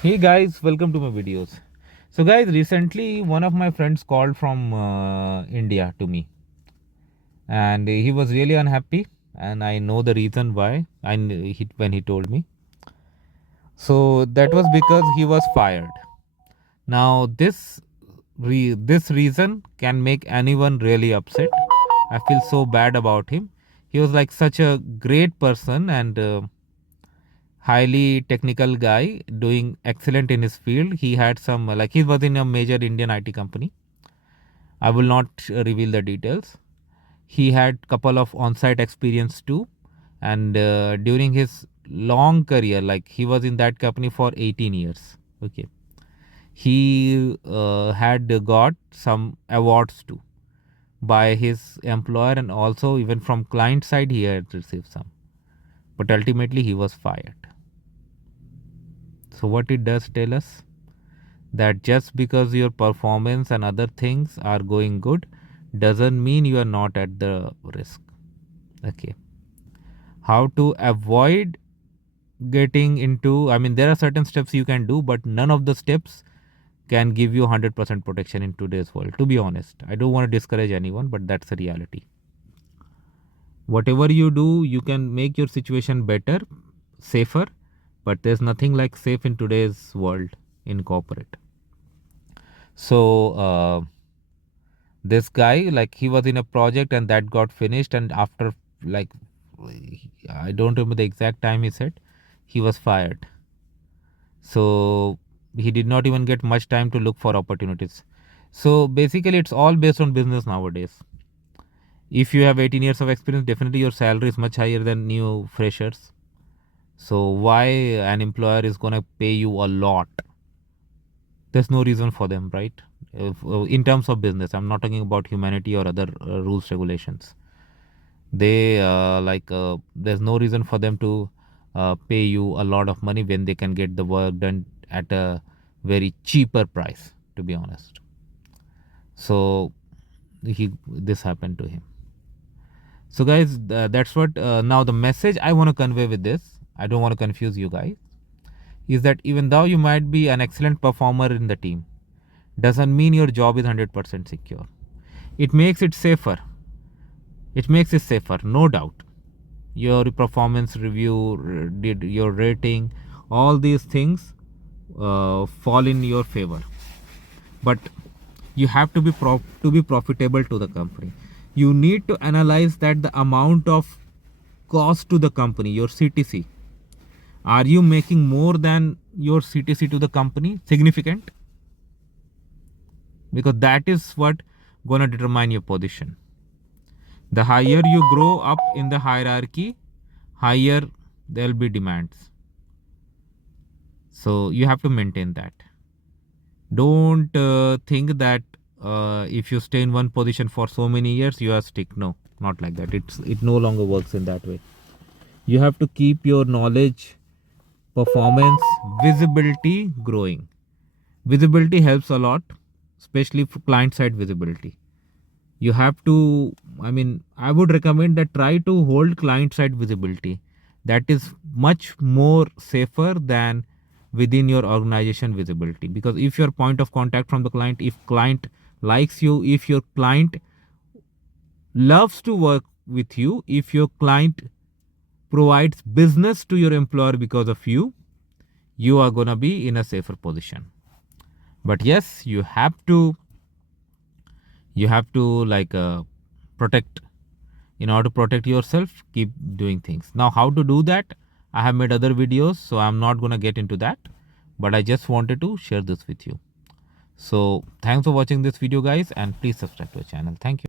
Hey guys, welcome to my videos. So guys, recently one of my friends called from India to me, and he was really unhappy, and I know the reason why. When he told me, so that was because he was fired. Now this reason can make anyone really upset. I feel so bad about him. He was like such a great person and highly technical guy doing excellent in his field. He had some like he was in a major Indian IT company. I will not reveal the details. He had couple of on-site experience too, and during his long career, like he was in that company for 18 years. Okay, he had got some awards too by his employer, and also even from client side he had received some. But ultimately he was fired. So what it does tell us that just because your performance and other things are going good doesn't mean you are not at the risk. Okay, how to avoid getting into, I mean, there are certain steps you can do, but none of the steps can give you 100% protection in today's world. To be honest, I don't want to discourage anyone, but that's the reality. Whatever you do, you can make your situation better, safer, but there's nothing like safe in today's world in corporate. So this guy, like, he was in a project and that got finished, and after, like, I don't remember the exact time he said, he was fired. So he did not even get much time to look for opportunities. So basically it's all based on business nowadays. If you have 18 years of experience, definitely your salary is much higher than new freshers. So why an employer is going to pay you a lot? There's no reason for them, right? In terms of business, I'm not talking about humanity or other rules regulations. They there's no reason for them to pay you a lot of money when they can get the work done at a very cheaper price, to be honest. So this happened to him. So guys, that's what now the message I want to convey with this, I don't want to confuse you guys, is that even though you might be an excellent performer in the team, doesn't mean your job is 100% secure. It makes it safer. It makes it safer, no doubt. Your performance review, did your rating, all these things fall in your favor. But you have to be profitable to the company. You need to analyze that the amount of cost to the company, your CTC. Are you making more than your CTC to the company? Significant? Because that is what gonna determine your position. The higher you grow up in the hierarchy, higher there'll be demands. So you have to maintain that. Don't think that if you stay in one position for so many years you are stick. No, not like that. It no longer works in that way. You have to keep your knowledge, performance, visibility growing. Visibility helps a lot, especially for client side visibility. You have to, I mean, I would recommend that try to hold client side visibility. That is much more safer than within your organization visibility, because if your point of contact from the client, if client likes you, if your client loves to work with you, if your client provides business to your employer because of you, you are going to be in a safer position. But yes, you have to like protect. In order to protect yourself, keep doing things. Now how to do that, I have made other videos, so I'm not going to get into that, but I just wanted to share this with you. So thanks for watching this video guys, and please subscribe to our channel. Thank you.